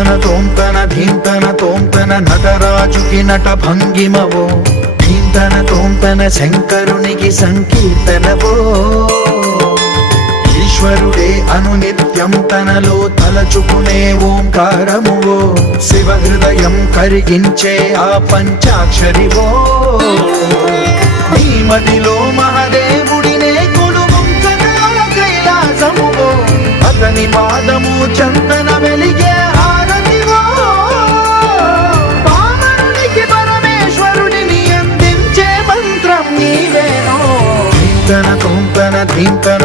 ధీంతన తోంతన ధీంతన తోంతన నటరాజుకి నట భంగిమవో ధీంతన తోంతన శంకరునికి సంకీర్తనవో ఈశ్వరుడే అనునిత్యం తనలో తలచుకునే ఓంకారమువో శివ హృదయం కరిగించే ఆ పంచాక్షరివో నీ మదిలో మహదేవుడినే కొలువుంచగా కైలాసమువో అతని పాదము చందన వెలిగే హారతివో పామరునికి పరమేశ్వరుడిని అందించే మంత్రం నీవేనో ధీంతన తోంతన ధీంతన